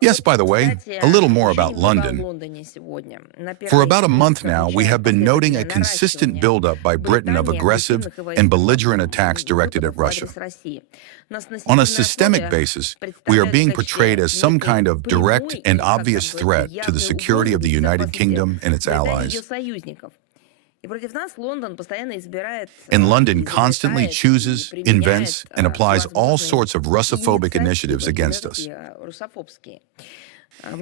Yes, by the way, a little more about London. For about a month now, we have been noting a consistent buildup by Britain of aggressive and belligerent attacks directed at Russia. On a systemic basis, we are being portrayed as some kind of direct and obvious threat to the security of the United Kingdom and its allies. And London constantly chooses, invents, and applies all sorts of Russophobic initiatives against us.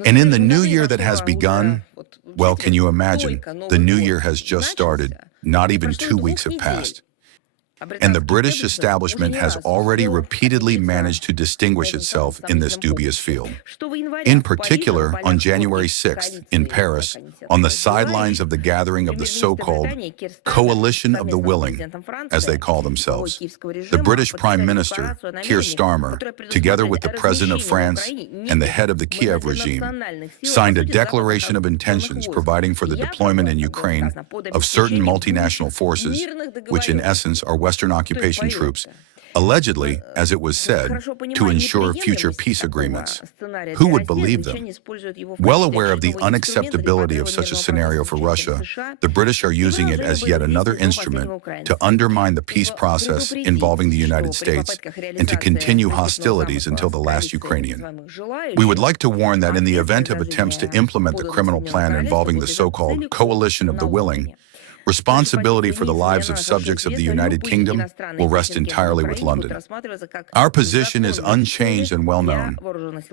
And in the new year that has begun, well, can you imagine? The new year has just started. Not even 2 weeks have passed. And the British establishment has already repeatedly managed to distinguish itself in this dubious field. In particular, on January 6th, in Paris, on the sidelines of the gathering of the so-called Coalition of the Willing, as they call themselves, the British Prime Minister, Keir Starmer, together with the President of France and the head of the Kiev regime, signed a declaration of intentions providing for the deployment in Ukraine of certain multinational forces, which in essence are Western occupation troops, allegedly, as it was said, to ensure future peace agreements. Who would believe them? Well aware of the unacceptability of such a scenario for Russia, the British are using it as yet another instrument to undermine the peace process involving the United States and to continue hostilities until the last Ukrainian. We would like to warn that in the event of attempts to implement the criminal plan involving the so-called Coalition of the Willing, responsibility for the lives of subjects of the United Kingdom will rest entirely with London. Our position is unchanged and well known.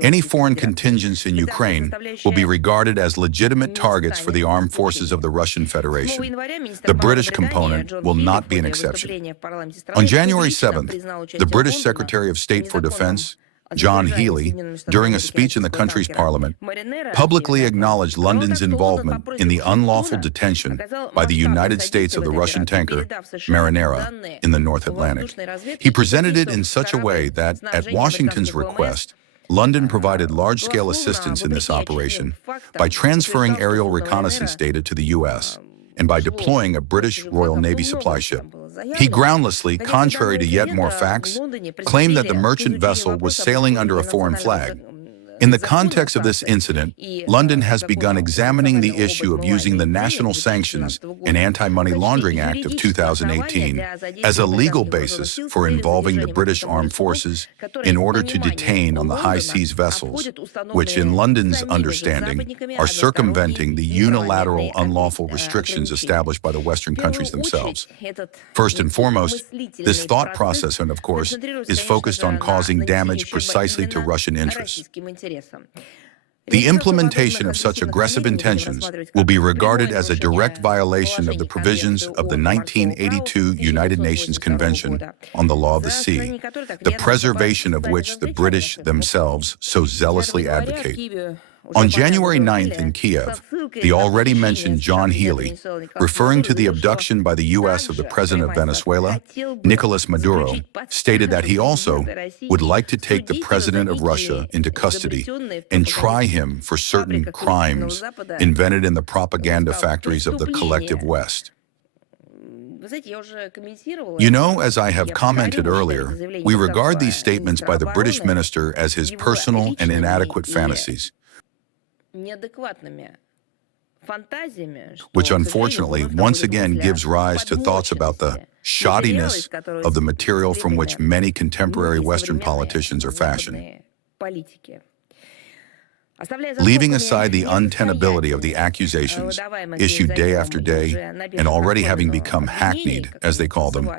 Any foreign contingents in Ukraine will be regarded as legitimate targets for the armed forces of the Russian Federation. The British component will not be an exception. On January 7th, the British Secretary of State for Defense, John Healey, during a speech in the country's parliament, publicly acknowledged London's involvement in the unlawful detention by the United States of the Russian tanker Marinara in the North Atlantic. He presented it in such a way that, at Washington's request, London provided large-scale assistance in this operation by transferring aerial reconnaissance data to the U.S. and by deploying a British Royal Navy supply ship. He groundlessly, contrary to yet more facts, claimed that the merchant vessel was sailing under a foreign flag. In the context of this incident, London has begun examining the issue of using the National Sanctions and Anti-Money Laundering Act of 2018 as a legal basis for involving the British Armed Forces in order to detain on the high seas vessels, which in London's understanding are circumventing the unilateral unlawful restrictions established by the Western countries themselves. First and foremost, this thought process, and of course, is focused on causing damage precisely to Russian interests. The implementation of such aggressive intentions will be regarded as a direct violation of the provisions of the 1982 United Nations Convention on the Law of the Sea, the preservation of which the British themselves so zealously advocate. On January 9th in Kiev, the already mentioned John Healey, referring to the abduction by the U.S. of the president of Venezuela, Nicolas Maduro, stated that he also would like to take the president of Russia into custody and try him for certain crimes invented in the propaganda factories of the collective West. You know, as I have commented earlier, we regard these statements by the British minister as his personal and inadequate fantasies, which unfortunately once again gives rise to thoughts about the shoddiness of the material from which many contemporary Western politicians are fashioned. Leaving aside the untenability of the accusations issued day after day and already having become hackneyed, as they call them,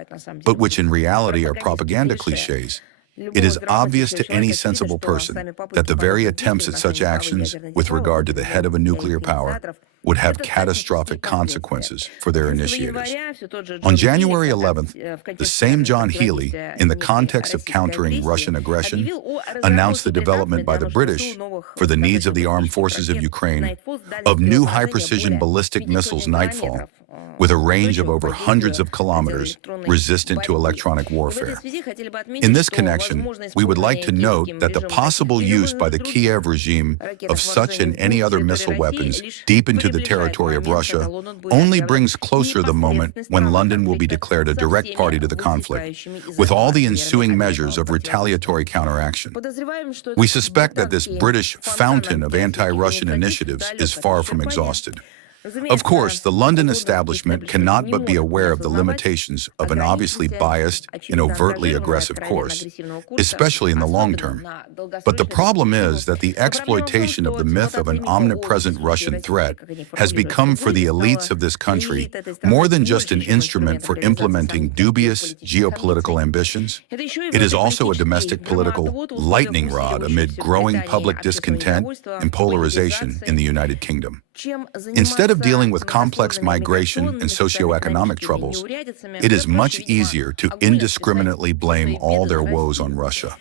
but which in reality are propaganda cliches, it is obvious to any sensible person that the very attempts at such actions with regard to the head of a nuclear power would have catastrophic consequences for their initiators. On January 11th, the same John Healey, in the context of countering Russian aggression, announced the development by the British, for the needs of the armed forces of Ukraine, of new high-precision ballistic missiles Nightfall, with a range of over hundreds of kilometers, resistant to electronic warfare. In this connection, we would like to note that the possible use by the Kiev regime of such and any other missile weapons deep into the territory of Russia only brings closer the moment when London will be declared a direct party to the conflict, with all the ensuing measures of retaliatory counteraction. We suspect that this British fountain of anti-Russian initiatives is far from exhausted. Of course, the London establishment cannot but be aware of the limitations of an obviously biased and overtly aggressive course, especially in the long term. But the problem is that the exploitation of the myth of an omnipresent Russian threat has become for the elites of this country more than just an instrument for implementing dubious geopolitical ambitions. It is also a domestic political lightning rod amid growing public discontent and polarization in the United Kingdom. Instead of dealing with complex migration and socioeconomic troubles, it is much easier to indiscriminately blame all their woes on Russia.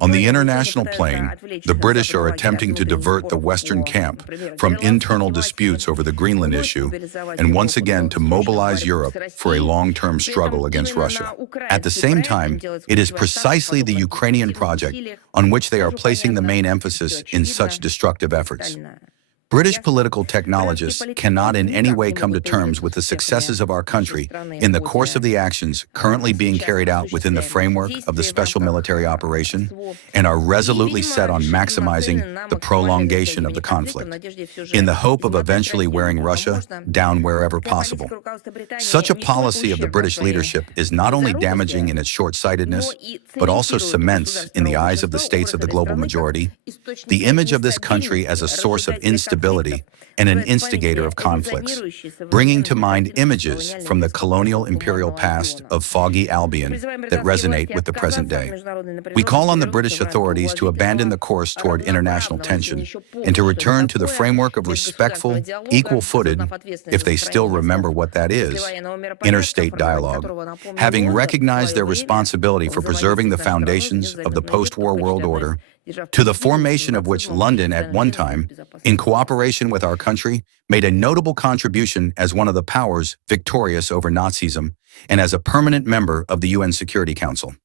On the international plane, the British are attempting to divert the Western camp from internal disputes over the Greenland issue and once again to mobilize Europe for a long-term struggle against Russia. At the same time, it is precisely the Ukrainian project on which they are placing the main emphasis in such destructive efforts. British political technologists cannot in any way come to terms with the successes of our country in the course of the actions currently being carried out within the framework of the special military operation and are resolutely set on maximizing the prolongation of the conflict in the hope of eventually wearing Russia down wherever possible. Such a policy of the British leadership is not only damaging in its short-sightedness, but also cements, in the eyes of the states of the global majority, the image of this country as a source of instability and an instigator of conflicts, bringing to mind images from the colonial imperial past of foggy Albion that resonate with the present day. We call on the British authorities to abandon the course toward international tension and to return to the framework of respectful, equal-footed, if they still remember what that is, interstate dialogue, having recognized their responsibility for preserving the foundations of the post-war world order, to the formation of which London at one time, in cooperation with our country, made a notable contribution as one of the powers victorious over Nazism and as a permanent member of the UN Security Council.